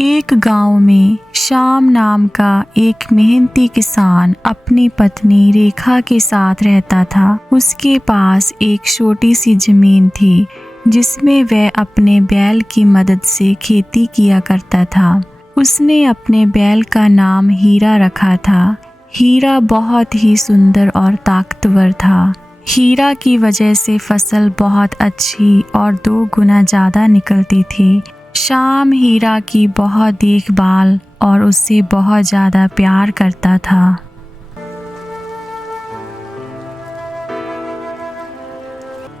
एक गांव में श्याम नाम का एक मेहनती किसान अपनी पत्नी रेखा के साथ रहता था। उसके पास एक छोटी सी जमीन थी जिसमें वह अपने बैल की मदद से खेती किया करता था। उसने अपने बैल का नाम हीरा रखा था। हीरा बहुत ही सुंदर और ताकतवर था। हीरा की वजह से फसल बहुत अच्छी और 2 गुना ज़्यादा निकलती थी। श्याम हीरा की बहुत देखभाल और उससे बहुत ज़्यादा प्यार करता था।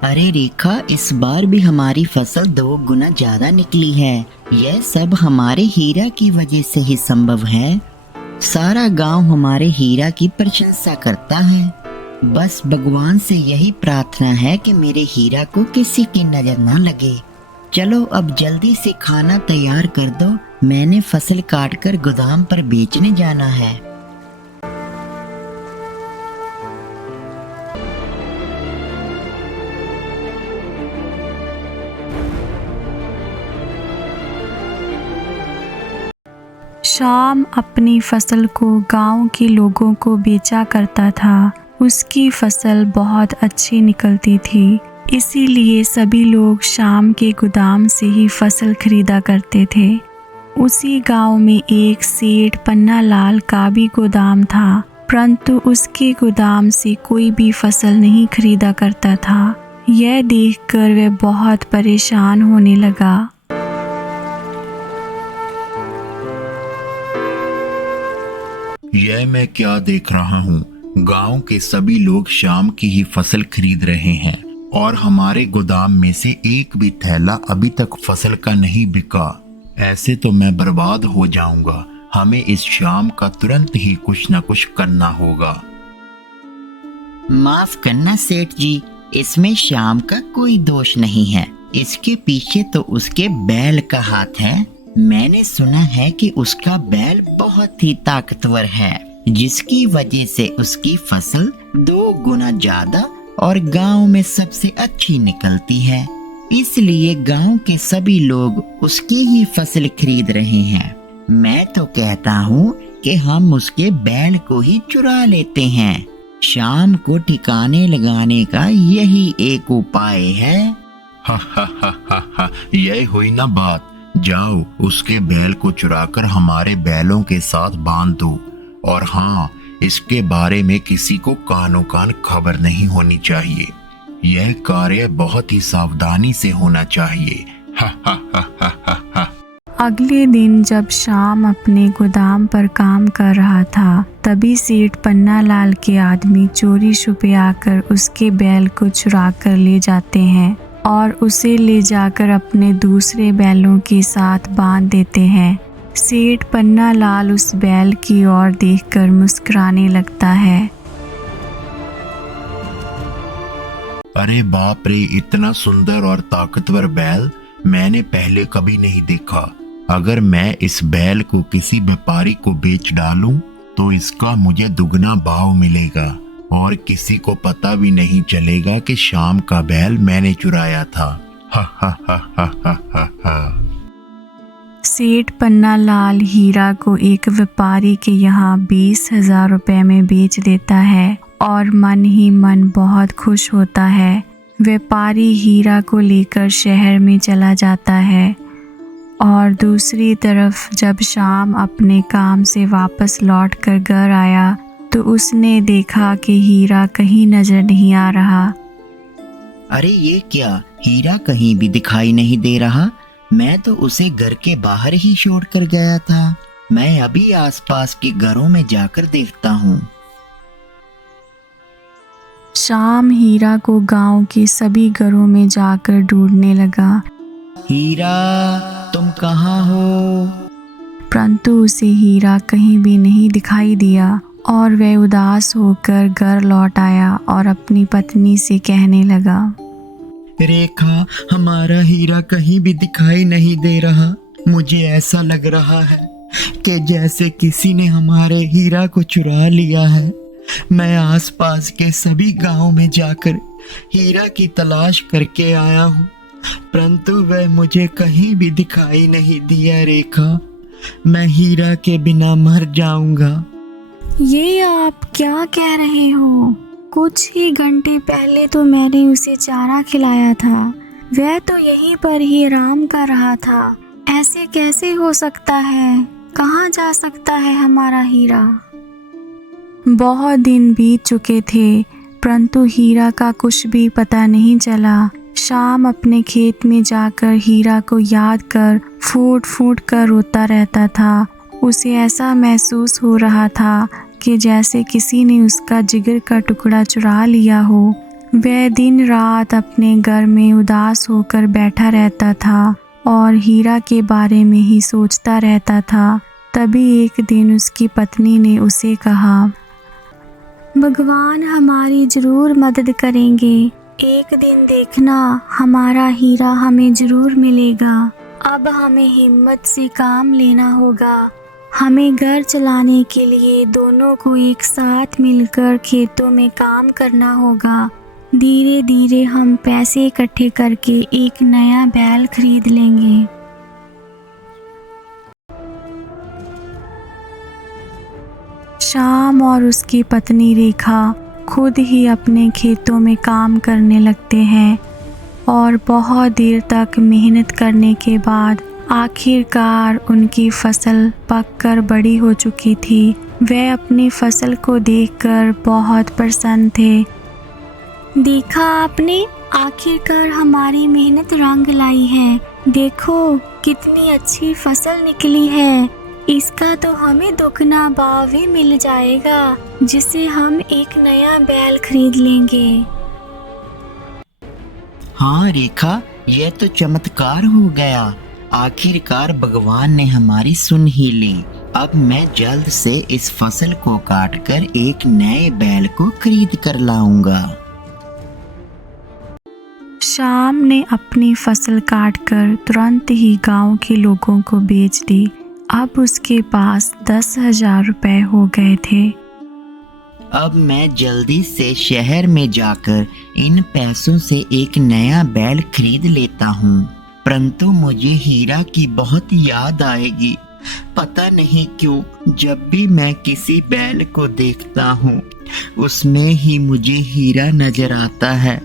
अरे रेखा, इस बार भी हमारी फसल 2 गुना ज्यादा निकली है। यह सब हमारे हीरा की वजह से ही संभव है। सारा गांव हमारे हीरा की प्रशंसा करता है। बस भगवान से यही प्रार्थना है कि मेरे हीरा को किसी की नजर ना लगे। चलो अब जल्दी से खाना तैयार कर दो, मैंने फसल काटकर गोदाम पर बेचने जाना है। श्याम अपनी फसल को गांव के लोगों को बेचा करता था। उसकी फसल बहुत अच्छी निकलती थी, इसीलिए सभी लोग श्याम के गोदाम से ही फसल खरीदा करते थे। उसी गांव में एक सेठ पन्नालाल का भी गोदाम था, परंतु उसके गोदाम से कोई भी फसल नहीं खरीदा करता था। यह देखकर वह बहुत परेशान होने लगा। यह मैं क्या देख रहा हूँ? गांव के सभी लोग श्याम की ही फसल खरीद रहे हैं और हमारे गोदाम में से एक भी थैला अभी तक फसल का नहीं बिका। ऐसे तो मैं बर्बाद हो जाऊंगा। हमें इस श्याम का तुरंत ही कुछ न कुछ करना होगा। माफ करना सेठ जी, इसमें श्याम का कोई दोष नहीं है। इसके पीछे तो उसके बैल का हाथ है। मैंने सुना है कि उसका बैल बहुत ही ताकतवर है, जिसकी वजह से उसकी फसल 2 गुना ज्यादा और गांव में सबसे अच्छी निकलती है। इसलिए गांव के सभी लोग उसकी ही फसल खरीद रहे हैं। मैं तो कहता हूँ कि हम उसके बैल को ही चुरा लेते हैं। श्याम को ठिकाने लगाने का यही एक उपाय है। हा हा हा हा हा, यह हुई ना बात। जाओ, उसके बैल को चुराकर हमारे बैलों के साथ बांध दो। और हाँ, इसके बारे में किसी को कानो कान खबर नहीं होनी चाहिए। यह कार्य बहुत ही सावधानी से होना चाहिए। हा हा हा हा हा हा। अगले दिन जब श्याम अपने गोदाम पर काम कर रहा था, तभी सेठ पन्नालाल के आदमी चोरी छुपे आकर उसके बैल को चुरा कर ले जाते हैं और उसे ले जाकर अपने दूसरे बैलों के साथ बांध देते हैं। सेठ पन्नालाल उस बैल की ओर देखकर मुस्कुराने लगता है। अरे बाप रे, इतना सुंदर और ताकतवर बैल मैंने पहले कभी नहीं देखा। अगर मैं इस बैल को किसी व्यापारी को बेच डालूं तो इसका मुझे दुगना भाव मिलेगा और किसी को पता भी नहीं चलेगा कि श्याम का बैल मैंने चुराया था। हा हा हा हा हा हा हा। सेठ पन्नालाल हीरा को एक व्यापारी के यहाँ 20,000 रुपए में बेच देता है और मन ही मन बहुत खुश होता है। व्यापारी हीरा को लेकर शहर में चला जाता है और दूसरी तरफ जब श्याम अपने काम से वापस लौट कर घर आया तो उसने देखा कि हीरा कहीं नजर नहीं आ रहा। अरे ये क्या, हीरा कहीं भी दिखाई नहीं दे रहा। मैं तो उसे घर के बाहर ही छोड़ कर गया था। मैं अभी आसपास के घरों में जाकर देखता हूँ। श्याम हीरा को गांव के सभी घरों में जाकर ढूंढने लगा। हीरा, तुम कहाँ हो? परंतु उसे हीरा कहीं भी नहीं दिखाई दिया और वह उदास होकर घर लौट आया और अपनी पत्नी से कहने लगा, रेखा, हमारा हीरा कहीं भी दिखाई नहीं दे रहा। मुझे ऐसा लग रहा है कि जैसे किसी ने हमारे हीरा को चुरा लिया है। मैं आसपास के सभी गांव में जाकर हीरा की तलाश करके आया हूँ, परंतु वह मुझे कहीं भी दिखाई नहीं दिया। रेखा, मैं हीरा के बिना मर जाऊंगा। ये आप क्या कह रहे हो? कुछ ही घंटे पहले तो मैंने उसे चारा खिलाया था। वह तो यहीं पर ही आराम कर रहा था। ऐसे कैसे हो सकता है? कहाँ जा सकता है हमारा हीरा? बहुत दिन बीत चुके थे, परंतु हीरा का कुछ भी पता नहीं चला। शाम अपने खेत में जाकर हीरा को याद कर फूट फूट कर रोता रहता था। उसे ऐसा महसूस हो रहा था कि जैसे किसी ने उसका जिगर का टुकड़ा चुरा लिया हो। वह दिन रात अपने घर में उदास होकर बैठा रहता था और हीरा के बारे में ही सोचता रहता था। तभी एक दिन उसकी पत्नी ने उसे कहा, भगवान हमारी जरूर मदद करेंगे। एक दिन देखना, हमारा हीरा हमें जरूर मिलेगा। अब हमें हिम्मत से काम लेना होगा। हमें घर चलाने के लिए दोनों को एक साथ मिलकर खेतों में काम करना होगा। धीरे धीरे हम पैसे इकट्ठे करके एक नया बैल खरीद लेंगे। श्याम और उसकी पत्नी रेखा खुद ही अपने खेतों में काम करने लगते हैं और बहुत देर तक मेहनत करने के बाद आखिरकार उनकी फसल पककर बड़ी हो चुकी थी। वह अपनी फसल को देखकर बहुत प्रसन्न थे। देखा आपने, आखिरकार हमारी मेहनत रंग लाई है। देखो कितनी अच्छी फसल निकली है। इसका तो हमें दुगना भाव ही मिल जाएगा, जिसे हम एक नया बैल खरीद लेंगे। हाँ रेखा, यह तो चमत्कार हो गया। आखिरकार भगवान ने हमारी सुन ही ली। अब मैं जल्द से इस फसल को काटकर एक नए बैल को खरीद कर लाऊंगा। श्याम ने अपनी फसल काटकर तुरंत ही गांव के लोगों को बेच दी। अब उसके पास 10,000 रुपए हो गए थे। अब मैं जल्दी से शहर में जाकर इन पैसों से एक नया बैल खरीद लेता हूँ। परंतु मुझे हीरा की बहुत याद आएगी। पता नहीं क्यों जब भी मैं किसी बैल को देखता हूँ उसमें ही मुझे हीरा नजर आता है।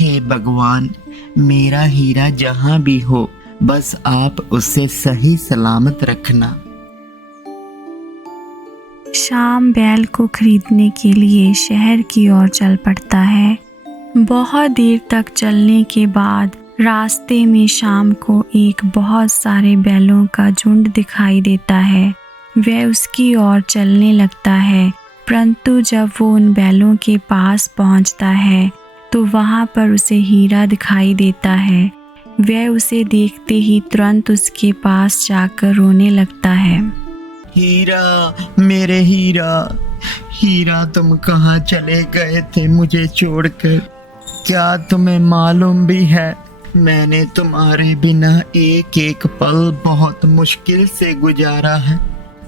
हे भगवान, मेरा हीरा जहाँ भी हो बस आप उसे सही सलामत रखना। श्याम बैल को खरीदने के लिए शहर की ओर चल पड़ता है। बहुत देर तक चलने के बाद रास्ते में श्याम को एक बहुत सारे बैलों का झुंड दिखाई देता है। वह उसकी ओर चलने लगता है, परंतु जब वो उन बैलों के पास पहुंचता है तो वहां पर उसे हीरा दिखाई देता है। वह उसे देखते ही तुरंत उसके पास जाकर रोने लगता है। हीरा, मेरे हीरा, हीरा तुम कहाँ चले गए थे मुझे छोड़कर? क्या तुम्हें मालूम भी है मैंने तुम्हारे बिना एक एक पल बहुत मुश्किल से गुजारा है।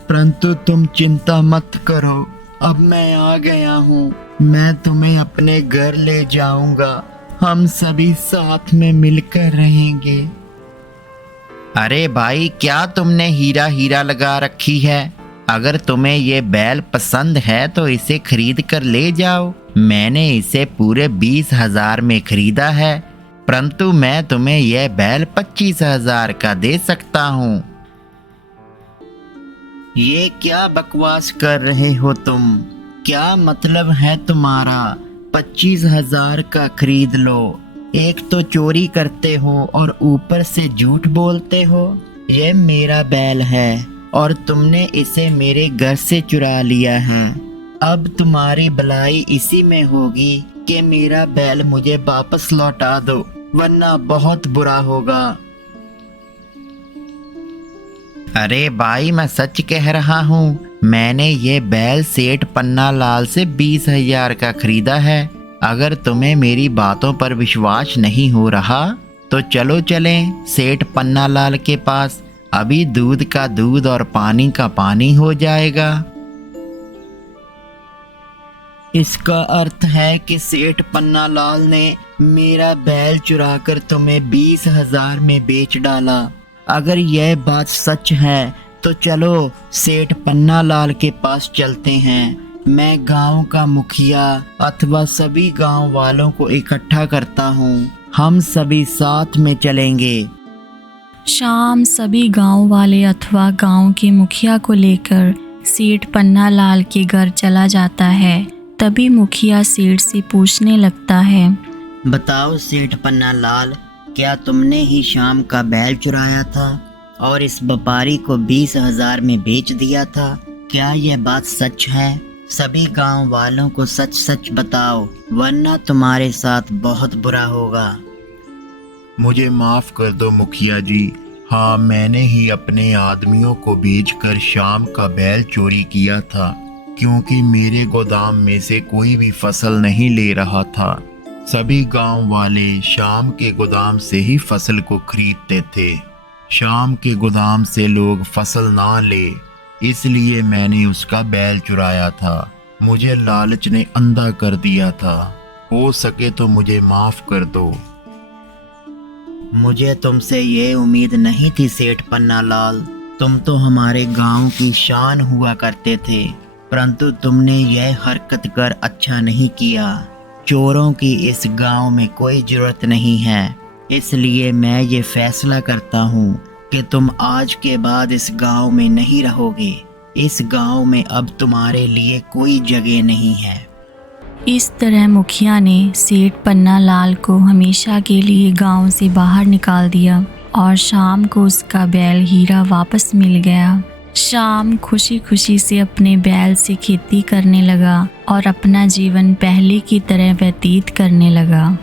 परंतु तुम चिंता मत करो, अब मैं आ गया हूँ। मैं तुम्हें अपने घर ले जाऊंगा। हम सभी साथ में मिलकर रहेंगे। अरे भाई, क्या तुमने हीरा हीरा लगा रखी है? अगर तुम्हें ये बैल पसंद है तो इसे खरीद कर ले जाओ। मैंने इसे पूरे 20,000 में खरीदा है, परंतु मैं तुम्हें यह बैल 25,000 का दे सकता हूँ। ये क्या बकवास कर रहे हो तुम? क्या मतलब है तुम्हारा? 25,000 का खरीद लो। एक तो चोरी करते हो और ऊपर से झूठ बोलते हो। ये मेरा बैल है और तुमने इसे मेरे घर से चुरा लिया है। अब तुम्हारी भलाई इसी में होगी कि मेरा बैल मुझे वापस लौटा दो, वरना बहुत बुरा होगा। अरे भाई, मैं सच कह रहा हूँ। मैंने ये बैल सेठ पन्ना लाल से 20,000 का खरीदा है। अगर तुम्हें मेरी बातों पर विश्वास नहीं हो रहा तो चलो चलें सेठ पन्ना लाल के पास। अभी दूध का दूध और पानी का पानी हो जाएगा। इसका अर्थ है कि सेठ पन्ना लाल ने मेरा बैल चुराकर तुम्हें 20,000 में बेच डाला। अगर यह बात सच है तो चलो सेठ पन्ना लाल के पास चलते हैं। मैं गांव का मुखिया अथवा सभी गांव वालों को इकट्ठा करता हूँ। हम सभी साथ में चलेंगे। श्याम सभी गांव वाले अथवा गांव के मुखिया को लेकर सेठ पन्ना लाल के घर चला जाता है। तभी मुखिया सेठ से पूछने लगता है, बताओ सेठ पन्ना लाल, क्या तुमने ही शाम का बैल चुराया था और इस व्यापारी को 20,000 में बेच दिया था? क्या यह बात सच है? सभी गांव वालों को सच सच बताओ, वरना तुम्हारे साथ बहुत बुरा होगा। मुझे माफ कर दो मुखिया जी। हाँ, मैंने ही अपने आदमियों को बेचकर शाम का बैल चोरी किया था, क्योंकि मेरे गोदाम में से कोई भी फसल नहीं ले रहा था। सभी गांव वाले शाम के गोदाम से ही फसल को खरीदते थे। शाम के गोदाम से लोग फसल ना ले, इसलिए मैंने उसका बैल चुराया था। मुझे लालच ने अंधा कर दिया था। हो सके तो मुझे माफ कर दो। मुझे तुमसे ये उम्मीद नहीं थी सेठ पन्ना लाल। तुम तो हमारे गांव की शान हुआ करते थे, परंतु तुमने यह हरकत कर अच्छा नहीं किया। चोरों की इस गांव में कोई जरूरत नहीं है, इसलिए मैं ये फैसला करता हूँ कि तुम आज के बाद इस गांव में नहीं रहोगे। इस गांव में अब तुम्हारे लिए कोई जगह नहीं है। इस तरह मुखिया ने सेठ पन्ना लाल को हमेशा के लिए गांव से बाहर निकाल दिया और शाम को उसका बैल हीरा वापस मिल गया। शाम खुशी खुशी से अपने बैल से खेती करने लगा और अपना जीवन पहले की तरह व्यतीत करने लगा।